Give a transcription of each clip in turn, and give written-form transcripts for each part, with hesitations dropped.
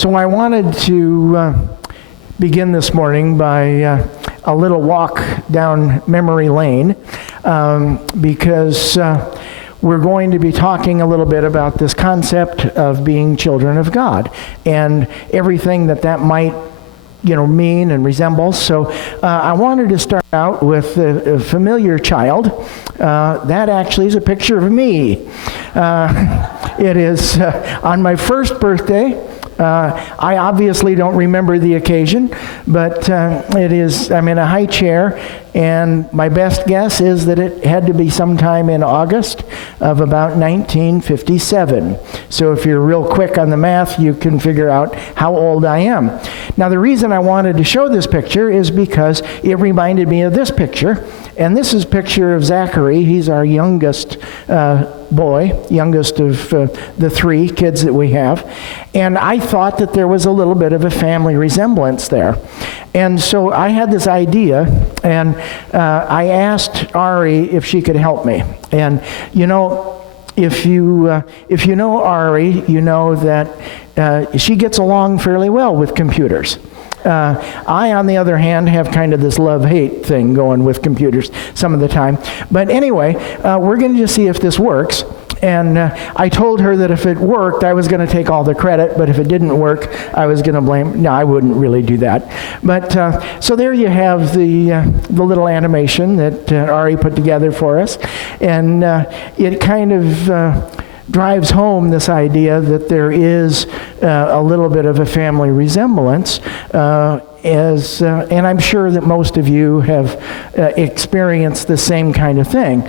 So I wanted to begin this morning by a little walk down memory lane because we're going to be talking a little bit about this concept of being children of God and everything that might mean and resemble. So I wanted to start out with a familiar child. That actually is a picture of me. It is on my first birthday. I obviously don't remember the occasion, but I'm in a high chair, and my best guess is that it had to be sometime in August of about 1957. So if you're real quick on the math, you can figure out how old I am. Now, the reason I wanted to show this picture is because it reminded me of this picture, and this is a picture of Zachary. He's our youngest boy, youngest of the three kids that we have. And I thought that there was a little bit of a family resemblance there. And so I had this idea, and I asked Ari if she could help me. And if you know Ari, you know that she gets along fairly well with computers. I, on the other hand, have kind of this love-hate thing going with computers some of the time. But anyway, we're going to just see if this works. And I told her that if it worked, I was going to take all the credit, but if it didn't work, I was going to blame. No, I wouldn't really do that. But so there you have the little animation that Ari put together for us. And it kind of drives home this idea that there is a little bit of a family resemblance, and I'm sure that most of you have experienced the same kind of thing.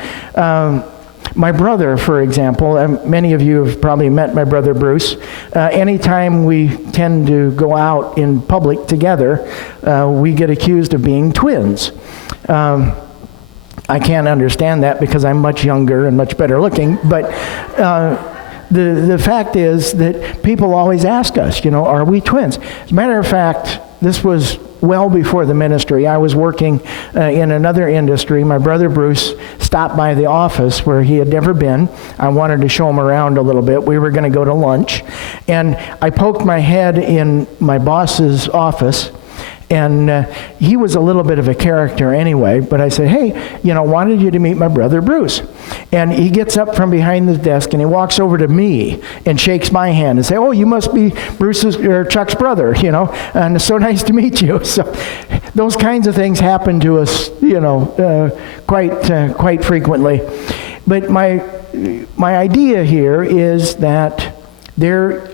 My brother, for example, many of you have probably met my brother Bruce. Anytime we tend to go out in public together, we get accused of being twins. I can't understand that because I'm much younger and much better looking, but the fact is that people always ask us, are we twins? As a matter of fact, this was well before the ministry. I was working in another industry. My brother Bruce stopped by the office where he had never been. I wanted to show him around a little bit. We were going to go to lunch, and I poked my head in my boss's office. And he was a little bit of a character anyway, but I said, hey, wanted you to meet my brother Bruce. And he gets up from behind the desk and he walks over to me and shakes my hand and say, oh, you must be Bruce's or Chuck's brother, and it's so nice to meet you. So those kinds of things happen to us, quite frequently. But my idea here is that there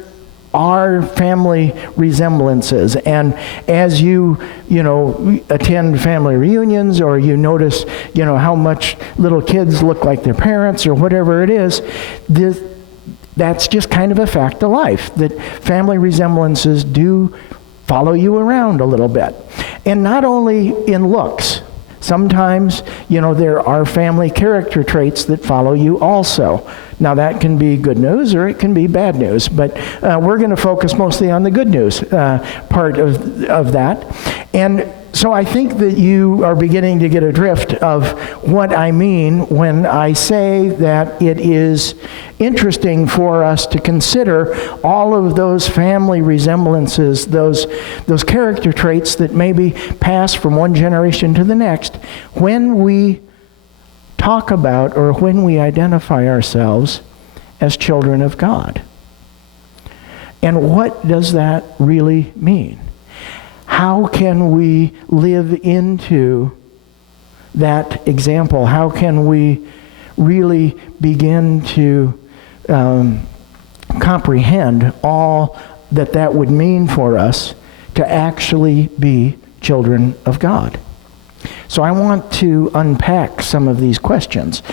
are family resemblances, and as you attend family reunions, or you notice how much little kids look like their parents or whatever it is, that's just kind of a fact of life, that family resemblances do follow you around a little bit. And not only in looks. Sometimes, there are family character traits that follow you also. Now, that can be good news or it can be bad news, but we're going to focus mostly on the good news part of that. And so I think that you are beginning to get a drift of what I mean when I say that it is interesting for us to consider all of those family resemblances, those character traits that maybe pass from one generation to the next, when we talk about or when we identify ourselves as children of God. And what does that really mean? How can we live into that example? How can we really begin to comprehend all that would mean for us to actually be children of God? So I want to unpack some of these questions.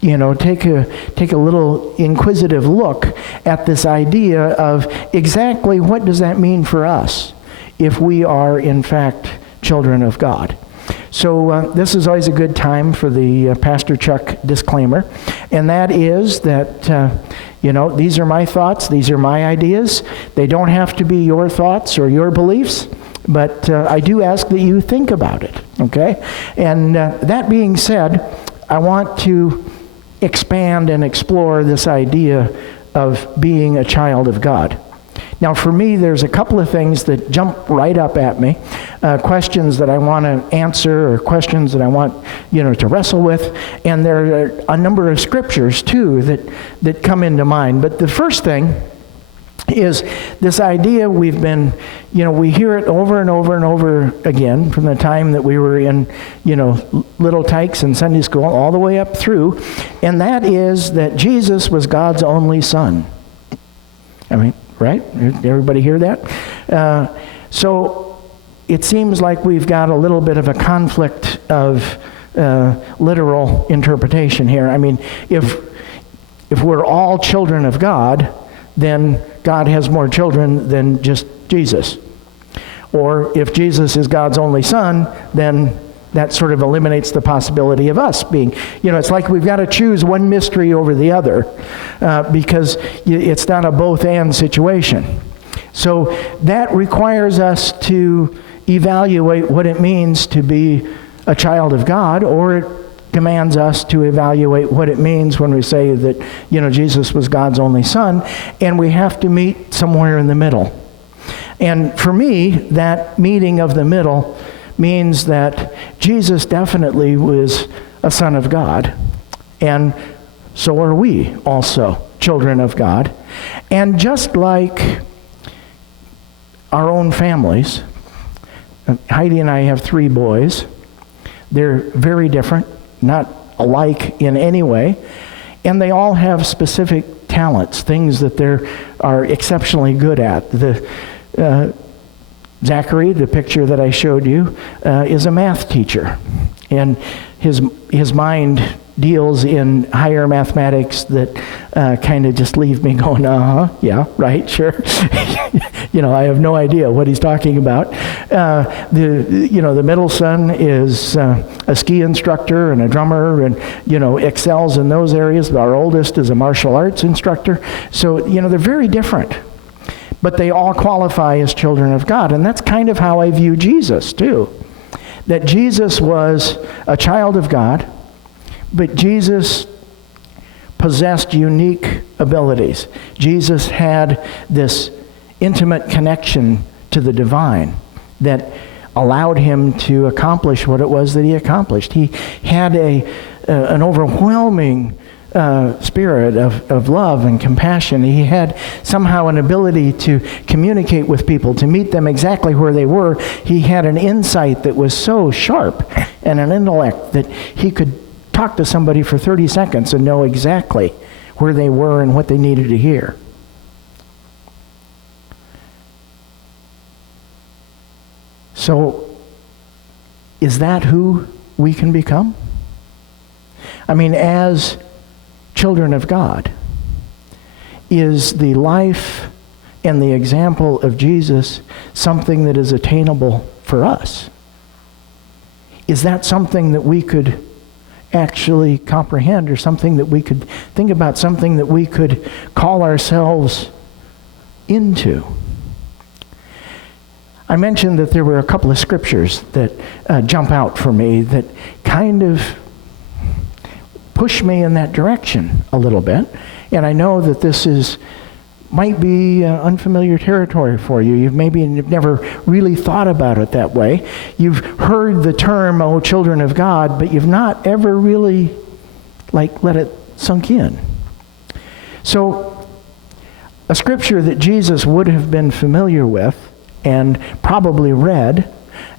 Take a little inquisitive look at this idea of exactly what does that mean for us if we are, in fact, children of God. So this is always a good time for the Pastor Chuck disclaimer, and that is that, these are my thoughts, these are my ideas. They don't have to be your thoughts or your beliefs, but I do ask that you think about it, okay? And that being said, I want to expand and explore this idea of being a child of God. Now, for me, there's a couple of things that jump right up at me, questions that I want to answer or questions that I want, to wrestle with, and there are a number of scriptures, too, that come into mind. But the first thing is this idea we've been, we hear it over and over and over again from the time that we were in, little tykes in Sunday school all the way up through, and that is that Jesus was God's only Son. I mean, right? Everybody hear that? So it seems like we've got a little bit of a conflict of literal interpretation here. I mean, if we're all children of God, then God has more children than just Jesus. Or if Jesus is God's only Son, then that sort of eliminates the possibility of us being, it's like we've got to choose one mystery over the other because it's not a both-and situation. So that requires us to evaluate what it means to be a child of God, or it demands us to evaluate what it means when we say that, Jesus was God's only Son, and we have to meet somewhere in the middle. And for me, that meeting of the middle means that Jesus definitely was a Son of God, and so are we also children of God. And just like our own families, Heidi and I have 3 boys. They're very different, not alike in any way, and they all have specific talents, things that they are exceptionally good at. Zachary, the picture that I showed you, is a math teacher, and his mind deals in higher mathematics that kind of just leave me going, yeah, right, sure. I have no idea what he's talking about. The middle son is a ski instructor and a drummer and, excels in those areas. Our oldest is a martial arts instructor. So, they're very different. But they all qualify as children of God. And that's kind of how I view Jesus, too. That Jesus was a child of God, but Jesus possessed unique abilities. Jesus had this intimate connection to the divine that allowed him to accomplish what it was that he accomplished. He had an overwhelming spirit of love and compassion. He had somehow an ability to communicate with people, to meet them exactly where they were. He had an insight that was so sharp and an intellect that he could talk to somebody for 30 seconds and know exactly where they were and what they needed to hear. So, is that who we can become? I mean, as children of God, is the life and the example of Jesus something that is attainable for us? Is that something that we could actually comprehend, or something that we could think about, something that we could call ourselves into? I mentioned that there were a couple of scriptures that jump out for me that kind of push me in that direction a little bit. And I know that this might be unfamiliar territory for you. You've never really thought about it that way. You've heard the term, children of God, but you've not ever really let it sunk in. So a scripture that Jesus would have been familiar with and probably read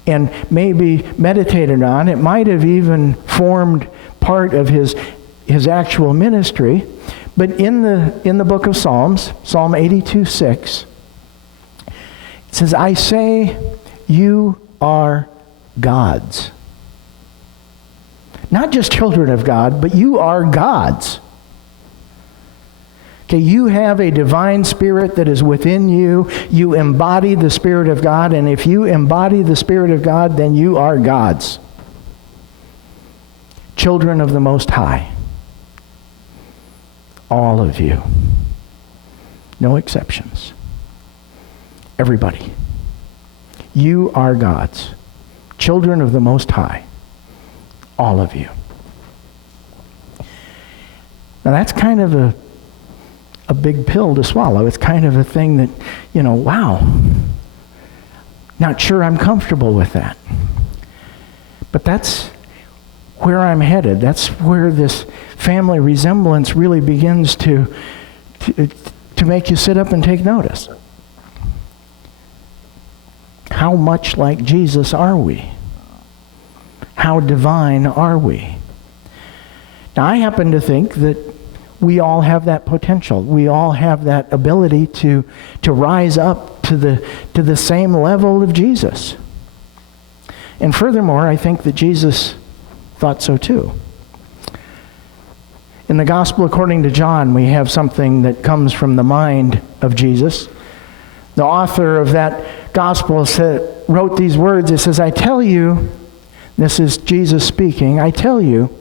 and maybe meditated on, it might have even formed part of his actual ministry. But in the book of Psalms, Psalm 82:6, it says, "I say, you are God's." Not just children of God, but you are God's. Okay, you have a divine spirit that is within you. You embody the Spirit of God, and if you embody the Spirit of God, then you are God's. Children of the Most High. All of you. No exceptions. Everybody. You are God's. Children of the Most High. All of you. Now that's kind of a big pill to swallow. It's kind of a thing that, wow, not sure I'm comfortable with that. But that's where I'm headed. That's where this family resemblance really begins to make you sit up and take notice. How much like Jesus are we? How divine are we? Now, I happen to think that we all have that potential. We all have that ability to rise up to the same level of Jesus. And furthermore, I think that Jesus thought so too. In the Gospel according to John, we have something that comes from the mind of Jesus. The author of that Gospel wrote these words. It says, I tell you, this is Jesus speaking, I tell you,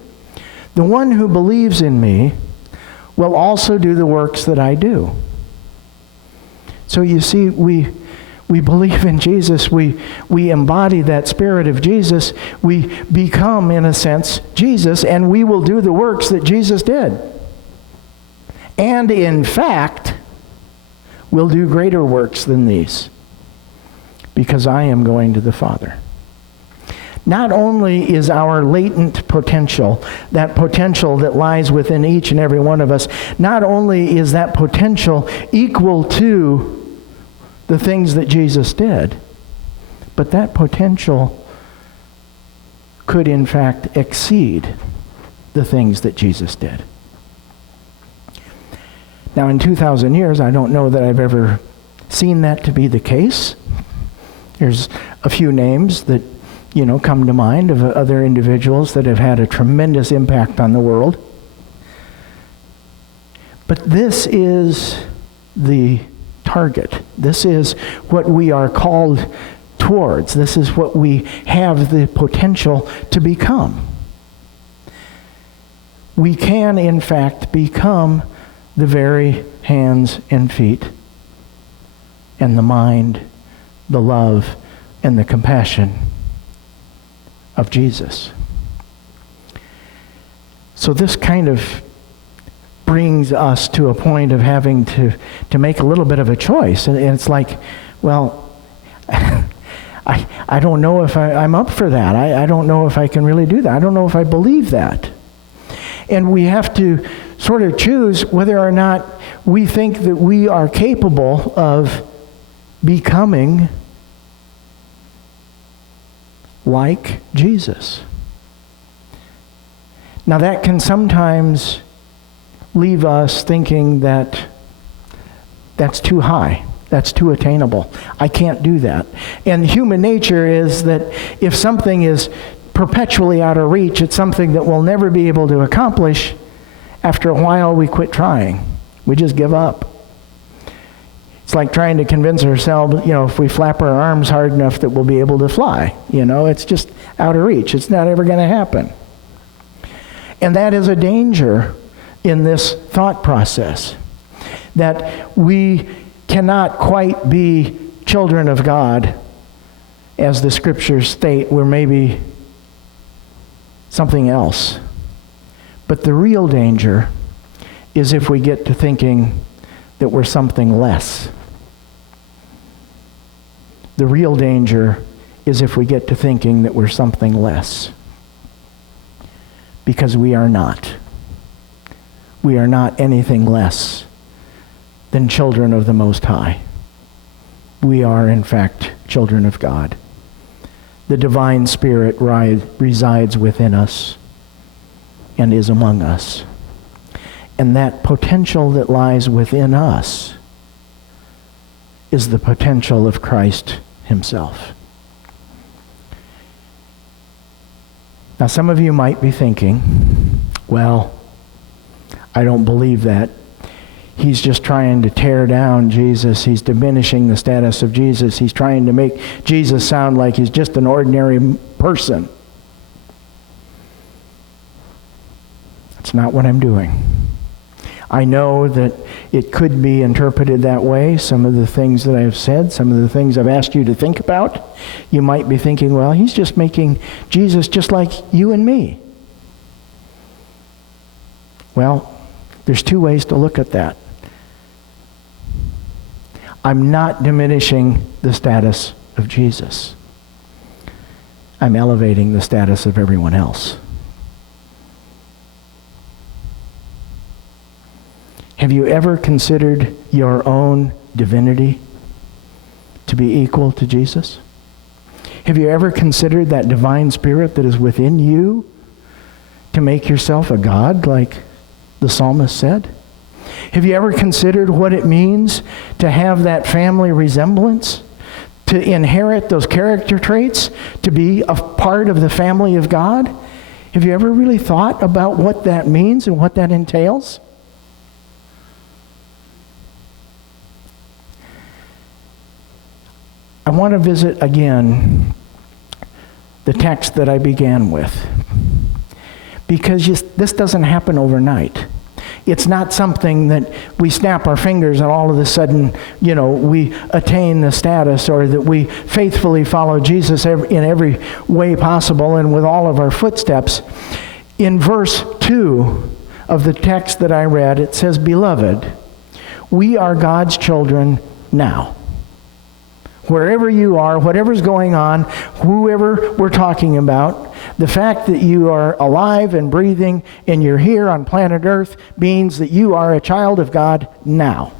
the one who believes in me will also do the works that I do. So you see, we believe in Jesus. We embody that spirit of Jesus. We become, in a sense, Jesus, and we will do the works that Jesus did. And in fact, we'll do greater works than these, because I am going to the Father. Not only is our latent potential, that potential that lies within each and every one of us, not only is that potential equal to the things that Jesus did, but that potential could in fact exceed the things that Jesus did. Now, in 2,000 years, I don't know that I've ever seen that to be the case. There's a few names that come to mind of other individuals that have had a tremendous impact on the world. But this is the target. This is what we are called towards. This is what we have the potential to become. We can, in fact, become the very hands and feet and the mind, the love, and the compassion of Jesus. So this kind of brings us to a point of having to make a little bit of a choice. And it's like, well, I don't know if I'm up for that. I don't know if I can really do that. I don't know if I believe that. And we have to sort of choose whether or not we think that we are capable of becoming like Jesus. Now that can sometimes leave us thinking that that's too high, that's too attainable. I can't do that. And human nature is that if something is perpetually out of reach, it's something that we'll never be able to accomplish. After a while, we quit trying. We just give up. It's like trying to convince ourselves, if we flap our arms hard enough that we'll be able to fly. It's just out of reach. It's not ever going to happen. And that is a danger in this thought process, that we cannot quite be children of God, as the scriptures state. We're maybe something else. But the real danger is if we get to thinking that we're something less. The real danger is if we get to thinking that we're something less. Because we are not. We are not anything less than children of the Most High. We are, in fact, children of God. The divine Spirit resides within us and is among us. And that potential that lies within us is the potential of Christ himself. Now, some of you might be thinking, well, I don't believe that. He's just trying to tear down Jesus. He's diminishing the status of Jesus. He's trying to make Jesus sound like he's just an ordinary person. That's not what I'm doing. I know that it could be interpreted that way. Some of the things that I've said, some of the things I've asked you to think about, you might be thinking, well, he's just making Jesus just like you and me. Well, there's two ways to look at that. I'm not diminishing the status of Jesus. I'm elevating the status of everyone else. Have you ever considered your own divinity to be equal to Jesus? Have you ever considered that divine spirit that is within you to make yourself a god, like the psalmist said? Have you ever considered what it means to have that family resemblance, to inherit those character traits, to be a part of the family of God? Have you ever really thought about what that means and what that entails? I want to visit again the text that I began with, because this doesn't happen overnight. It's not something that we snap our fingers and all of a sudden, we attain the status, or that we faithfully follow Jesus in every way possible and with all of our footsteps. In verse 2 of the text that I read, it says, "Beloved, we are God's children now." Wherever you are, whatever's going on, whoever we're talking about, the fact that you are alive and breathing and you're here on planet Earth means that you are a child of God now.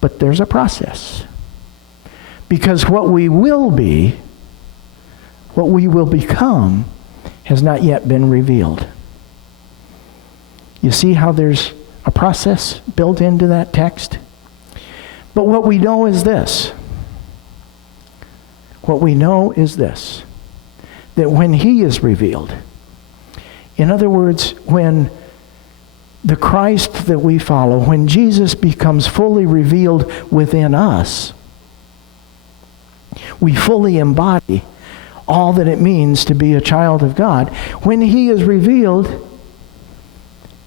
But there's a process. Because what we will be, what we will become, has not yet been revealed. You see how there's a process built into that text? But what we know is this. What we know is this. That when He is revealed, in other words, when the Christ that we follow, when Jesus becomes fully revealed within us, we fully embody all that it means to be a child of God. When He is revealed,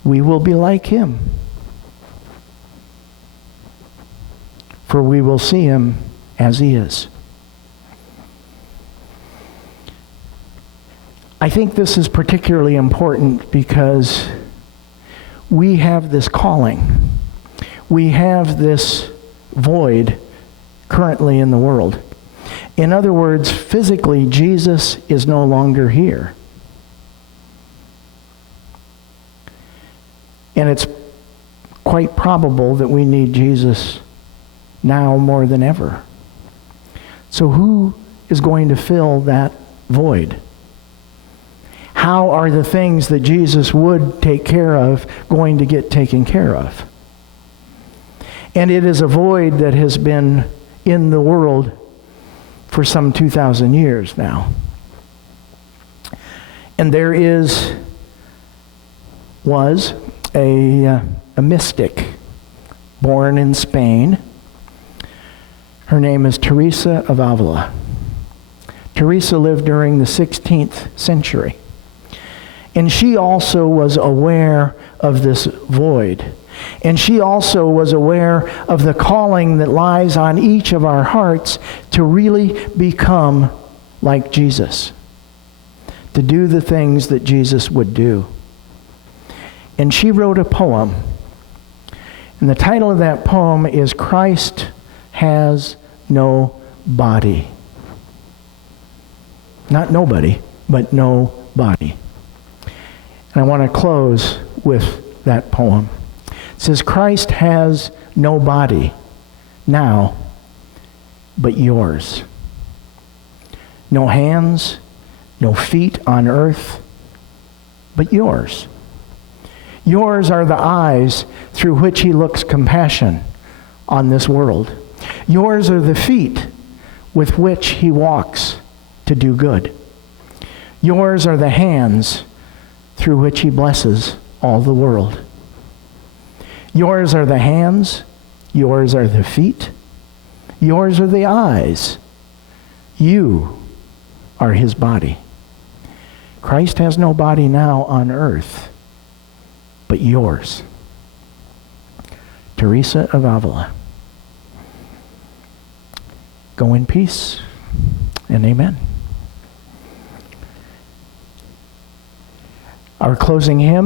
we will be like Him. For we will see Him as He is. I think this is particularly important because we have this calling. We have this void currently in the world. In other words, physically, Jesus is no longer here. And it's quite probable that we need Jesus now more than ever. So who is going to fill that void? How are the things that Jesus would take care of going to get taken care of? And it is a void that has been in the world for some 2,000 years now. And there was a mystic born in Spain. Her name is Teresa of Avila. Teresa lived during the 16th century. And she also was aware of this void. And she also was aware of the calling that lies on each of our hearts to really become like Jesus. To do the things that Jesus would do. And she wrote a poem. And the title of that poem is "Christ Has No Body." Not nobody, but no body. And I want to close with that poem. It says, "Christ has no body now but yours. No hands, no feet on earth but yours. Yours are the eyes through which He looks compassion on this world. Yours are the feet with which He walks to do good. Yours are the hands through which He blesses all the world. Yours are the hands, yours are the feet, yours are the eyes. You are His body. Christ has no body now on earth but yours." Teresa of Avila. Go in peace, and amen. Our closing hymn.